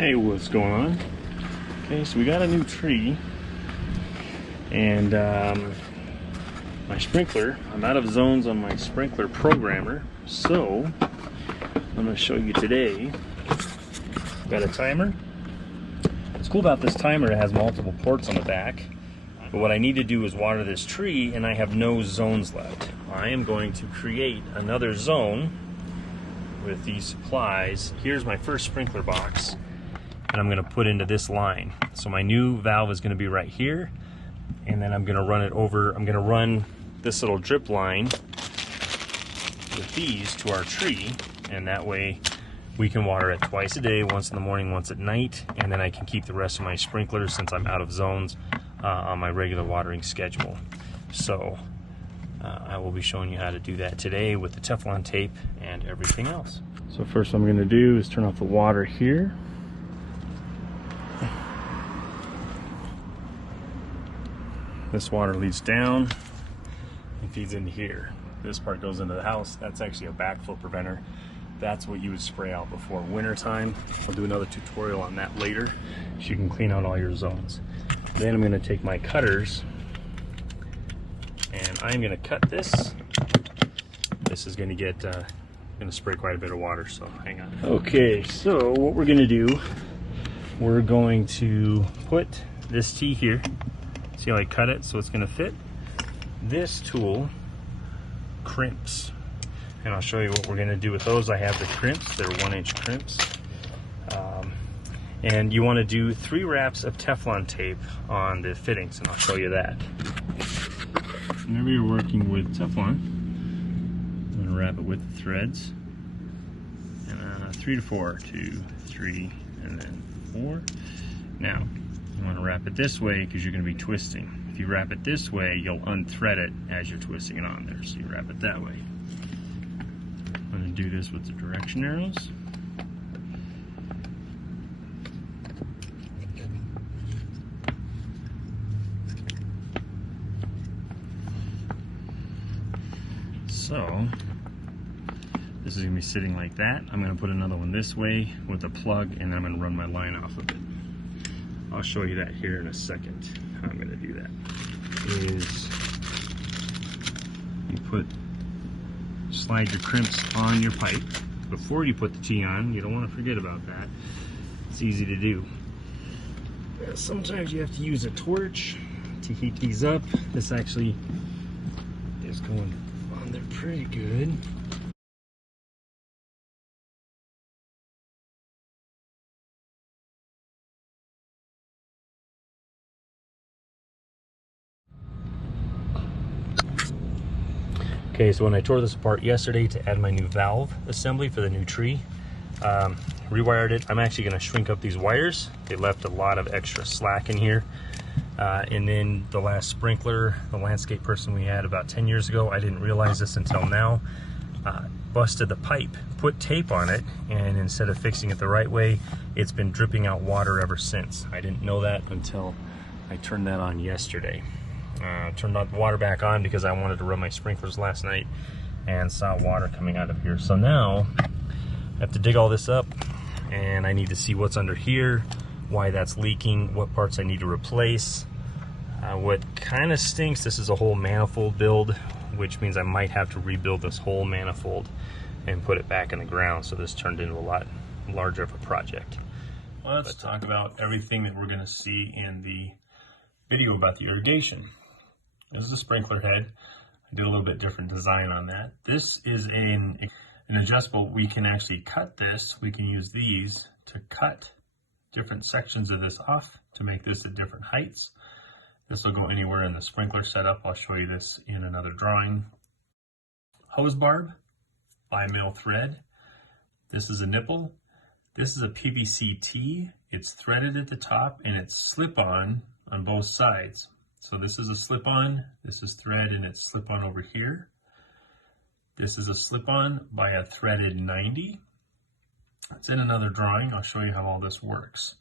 Hey, what's going on? Okay, so we got a new tree, and my sprinkler, I'm out of zones on my sprinkler programmer, so I'm going to show you today. Got a timer. What's cool about this timer, it has multiple ports on the back, but what I need to do is water this tree, and I have no zones left. I am going to create another zone with these supplies. Here's my first sprinkler box, and I'm going to put into this line. So my new valve is going to be right here, and then I'm going to run it over. I'm going to run this little drip line with these to our tree, and that way we can water it twice a day, once in the morning, once at night, and then I can keep the rest of my sprinklers, since I'm out of zones, on my regular watering schedule. So I will be showing you how to do that today with the Teflon tape and everything else. So first what I'm going to do is turn off the water here. This water leads down and feeds into here. This part goes into the house. That's actually a backflow preventer. That's what you would spray out before winter time. I'll do another tutorial on that later, so you can clean out all your zones. Then I'm going to take my cutters, and I'm going to cut this. This is going to get going to spray quite a bit of water, so hang on. Okay, so what we're going to do, we're going to put this T here. See how I cut it so it's going to fit? This tool crimps, and I'll show you what we're going to do with those. I have the crimps. They're 1-inch crimps. And you want to do 3 wraps of Teflon tape on the fittings, and I'll show you that. Whenever you're working with Teflon, I'm going to wrap it with the threads. And 3 to 4, 2, 3, and then 4. Now, you want to wrap it this way because you're going to be twisting. If you wrap it this way, you'll unthread it as you're twisting it on there. So you wrap it that way. I'm going to do this with the direction arrows. So this is going to be sitting like that. I'm going to put another one this way with a plug, and then I'm going to run my line off of it. I'll show you that here in a second, how I'm going to do that. Is you slide your crimps on your pipe before you put the T on. You don't want to forget about that. It's easy to do. Sometimes you have to use a torch to heat these up. This actually is going on there pretty good. Okay, so when I tore this apart yesterday to add my new valve assembly for the new tree, rewired it. I'm actually going to shrink up these wires. They left a lot of extra slack in here. And then the last sprinkler, the landscape person we had about 10 years ago, I didn't realize this until now, busted the pipe, put tape on it, and instead of fixing it the right way, it's been dripping out water ever since. I didn't know that until I turned that on yesterday. Turned the water back on because I wanted to run my sprinklers last night and saw water coming out of here. So now I have to dig all this up, and I need to see what's under here, why that's leaking, what parts I need to replace. What kind of stinks, this is a whole manifold build, which means I might have to rebuild this whole manifold and put it back in the ground. So this turned into a lot larger of a project. Well, let's talk about everything that we're going to see in the video about the irrigation. This is a sprinkler head. I did a little bit different design on that. This is an adjustable. We can actually cut this. We can use these to cut different sections of this off to make this at different heights. This will go anywhere in the sprinkler setup. I'll show you this in another drawing. Hose barb, bi-mil thread. This is a nipple. This is a PVC T. It's threaded at the top, and it's slip-on both sides. So this is a slip-on, this is thread, and it's slip-on over here. This is a slip-on by a threaded 90. It's in another drawing. I'll show you how all this works.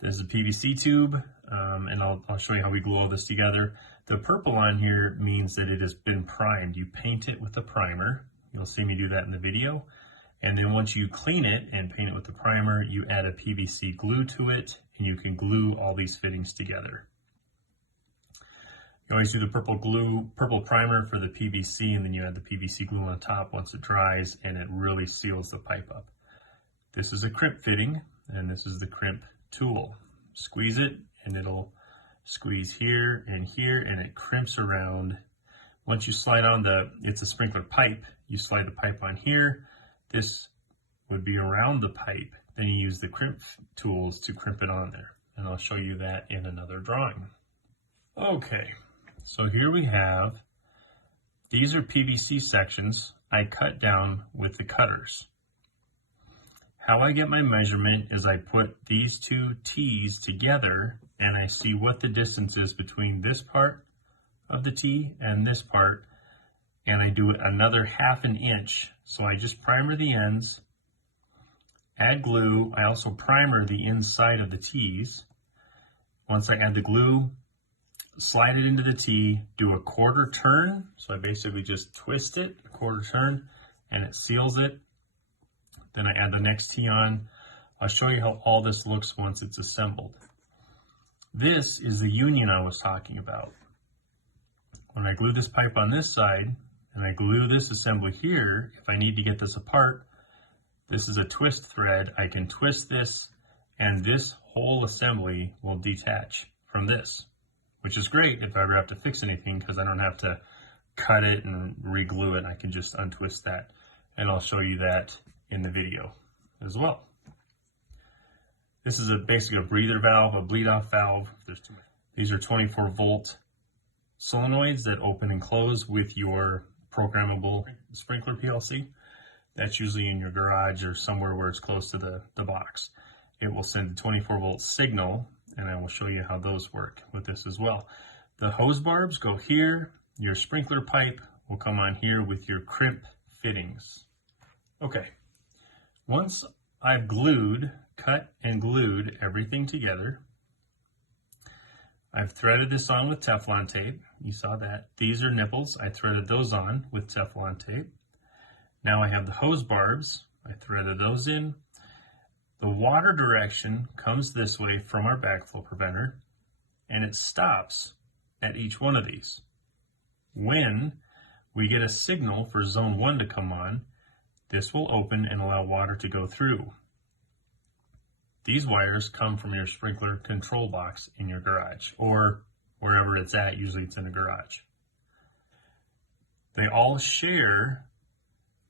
This is a PVC tube, and I'll show you how we glue all this together. The purple on here means that it has been primed. You paint it with a primer. You'll see me do that in the video. And then once you clean it and paint it with the primer, you add a PVC glue to it, and you can glue all these fittings together. You always do the purple primer for the PVC, and then you add the PVC glue on top once it dries, and it really seals the pipe up. This is a crimp fitting, and this is the crimp tool. Squeeze it, and it'll squeeze here, and it crimps around. Once you slide on it's a sprinkler pipe, you slide the pipe on here. This would be around the pipe. Then you use the crimp tools to crimp it on there. And I'll show you that in another drawing. Okay, so here we have, these are PVC sections I cut down with the cutters. How I get my measurement is I put these two T's together and I see what the distance is between this part of the T and this part, and I do another 1/2 inch. So I just primer the ends, add glue. I also primer the inside of the T's. Once I add the glue, slide it into the T, do a 1/4 turn. So I basically just twist it, a 1/4 turn, and it seals it. Then I add the next T on. I'll show you how all this looks once it's assembled. This is the union I was talking about. When I glue this pipe on this side, and I glue this assembly here, if I need to get this apart, this is a twist thread. I can twist this, and this whole assembly will detach from this, which is great if I ever have to fix anything, because I don't have to cut it and re-glue it. I can just untwist that, and I'll show you that in the video as well. This is basically a breather valve, a bleed off valve. These are 24-volt solenoids that open and close with your programmable sprinkler PLC. That's usually in your garage or somewhere where it's close to the box. It will send a 24-volt signal, and I will show you how those work with this as well. The hose barbs go here. Your sprinkler pipe will come on here with your crimp fittings. Okay, once I've cut and glued everything together, I've threaded this on with Teflon tape. You saw that. These are nipples. I threaded those on with Teflon tape. Now I have the hose barbs. I threaded those in. The water direction comes this way from our backflow preventer, and it stops at each one of these. When we get a signal for zone 1 to come on, this will open and allow water to go through. These wires come from your sprinkler control box in your garage, or wherever it's at. Usually it's in a garage. They all share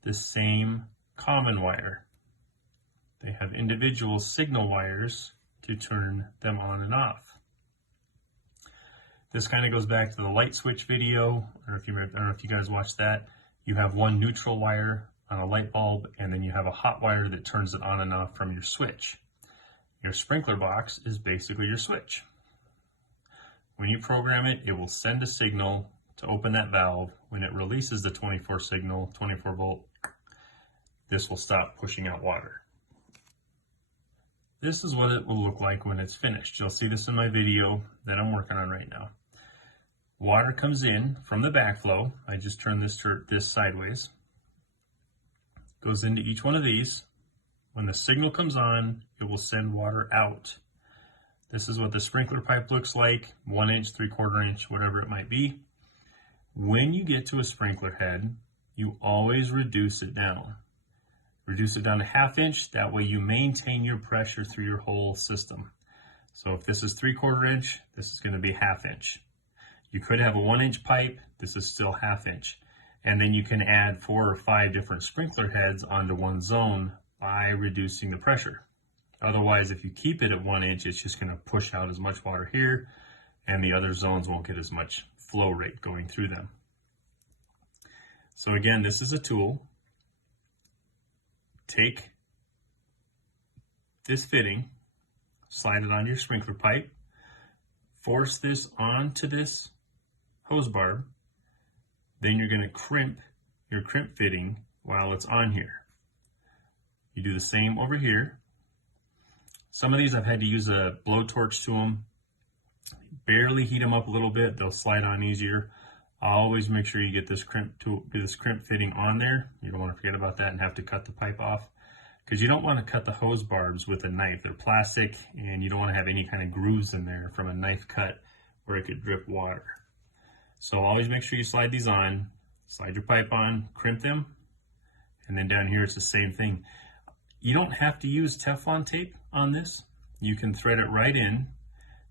the same common wire. They have individual signal wires to turn them on and off. This kind of goes back to the light switch video. I don't know if you guys watched that. You have one neutral wire on a light bulb, and then you have a hot wire that turns it on and off from your switch. Your sprinkler box is basically your switch. When you program it, it will send a signal to open that valve. When it releases the 24 signal, 24 volt, this will stop pushing out water. This is what it will look like when it's finished. You'll see this in my video that I'm working on right now. Water comes in from the backflow. I just turn this sideways. Goes into each one of these. When the signal comes on, it will send water out. This is what the sprinkler pipe looks like, 1 inch, 3/4 inch, whatever it might be. When you get to a sprinkler head, you always reduce it down. Reduce it down to 1/2 inch, that way you maintain your pressure through your whole system. So if this is 3/4 inch, this is gonna be 1/2 inch. You could have a 1 inch pipe, this is still 1/2 inch. And then you can add 4 or 5 different sprinkler heads onto one zone by reducing the pressure. Otherwise, if you keep it at 1 inch, it's just going to push out as much water here, and the other zones won't get as much flow rate going through them. So again, this is a tool. Take this fitting, slide it onto your sprinkler pipe, force this onto this hose barb, then you're going to crimp your crimp fitting while it's on here. You do the same over here. Some of these I've had to use a blowtorch to them. Barely heat them up a little bit, they'll slide on easier. Always make sure you get this crimp fitting on there. You don't want to forget about that and have to cut the pipe off, because you don't want to cut the hose barbs with a knife. They're plastic, and you don't want to have any kind of grooves in there from a knife cut where it could drip water. So always make sure you slide these on, slide your pipe on, crimp them, and then down here it's the same thing. You don't have to use Teflon tape on this. You can thread it right in.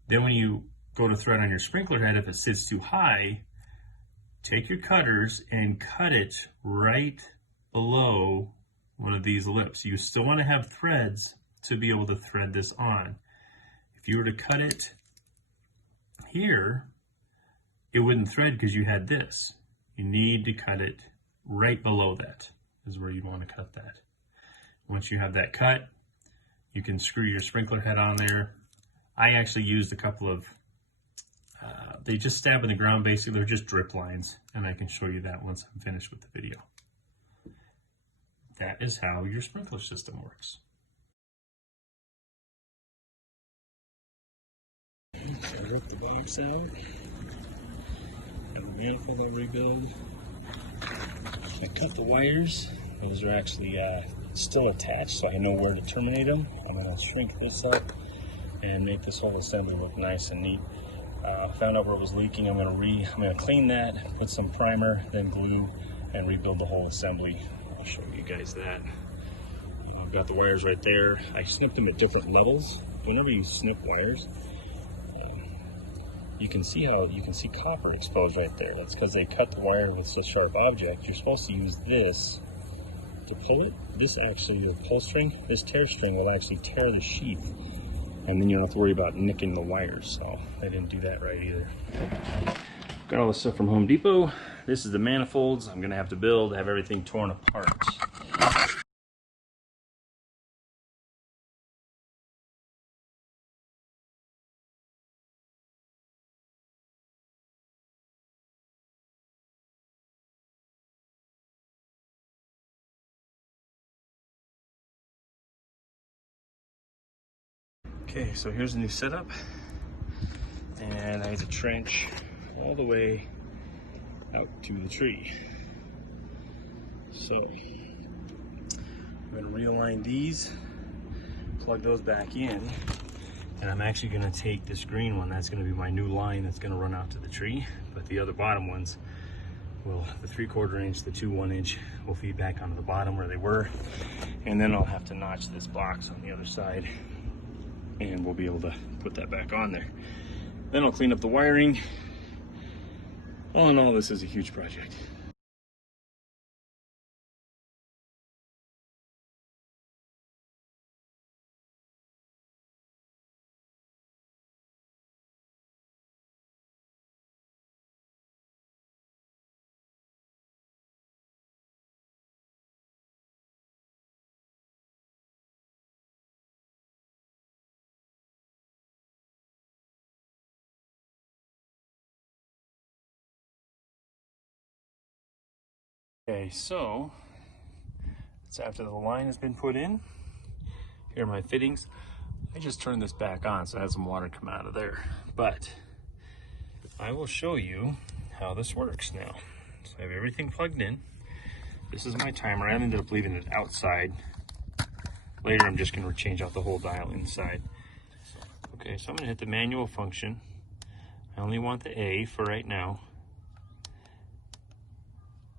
Then when you go to thread on your sprinkler head, if it sits too high, take your cutters and cut it right below one of these lips. You still want to have threads to be able to thread this on. If you were to cut it here, it wouldn't thread because you had this. You need to cut it right below that, is where you want to cut that. Once you have that cut, you can screw your sprinkler head on there. I actually used a couple of they just stab in the ground, basically. They're just drip lines, and I can show you that once I'm finished with the video. That is how your sprinkler system works. So I ripped the box out. Got the manifold to rebuild. I cut the wires. Those are actually still attached, so I know where to terminate them. I'm going to shrink this up and make this whole assembly look nice and neat. Found out where it was leaking. I'm going to clean that, put some primer, then glue, and rebuild the whole assembly. I'll show you guys that. I've got the wires right there. I snipped them at different levels. Whenever you snip wires, you can see copper exposed right there. That's because they cut the wire with such a sharp object. You're supposed to use this to pull it. This actually, the pull string, this tear string will actually tear the sheath, and then you don't have to worry about nicking the wires. So I didn't do that right either. Got all this stuff from Home Depot. This is the manifolds I'm gonna have to build, have everything torn apart. Okay, so here's the new setup, and I had to trench all the way out to the tree. So I'm going to realign these, plug those back in, and I'm actually going to take this green one. That's going to be my new line that's going to run out to the tree, but the other bottom ones will, the 3/4 inch, the 2 1-inch will feed back onto the bottom where they were, and then I'll have to notch this box on the other side, and we'll be able to put that back on there. Then I'll clean up the wiring. All in all, this is a huge project. Okay, so it's after the line has been put in. Here are my fittings. I just turned this back on so I had some water come out of there. But I will show you how this works now. So I have everything plugged in. This is my timer. I ended up leaving it outside. Later I'm just going to change out the whole dial inside. Okay, so I'm going to hit the manual function. I only want the A for right now.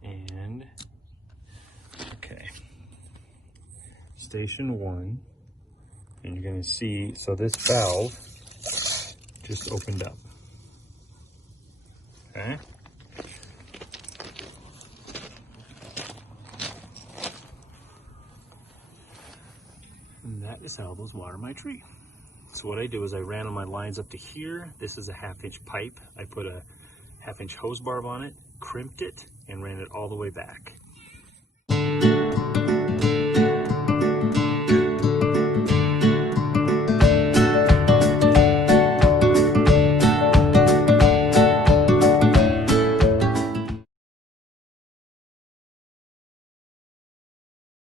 And okay, station 1, and you're going to see, so this valve just opened up. Okay, and that is how those water my tree. So what I do is I ran all my lines up to here. This is a 1/2-inch pipe. I put a 1/2-inch hose barb on it, crimped it, and ran it all the way back.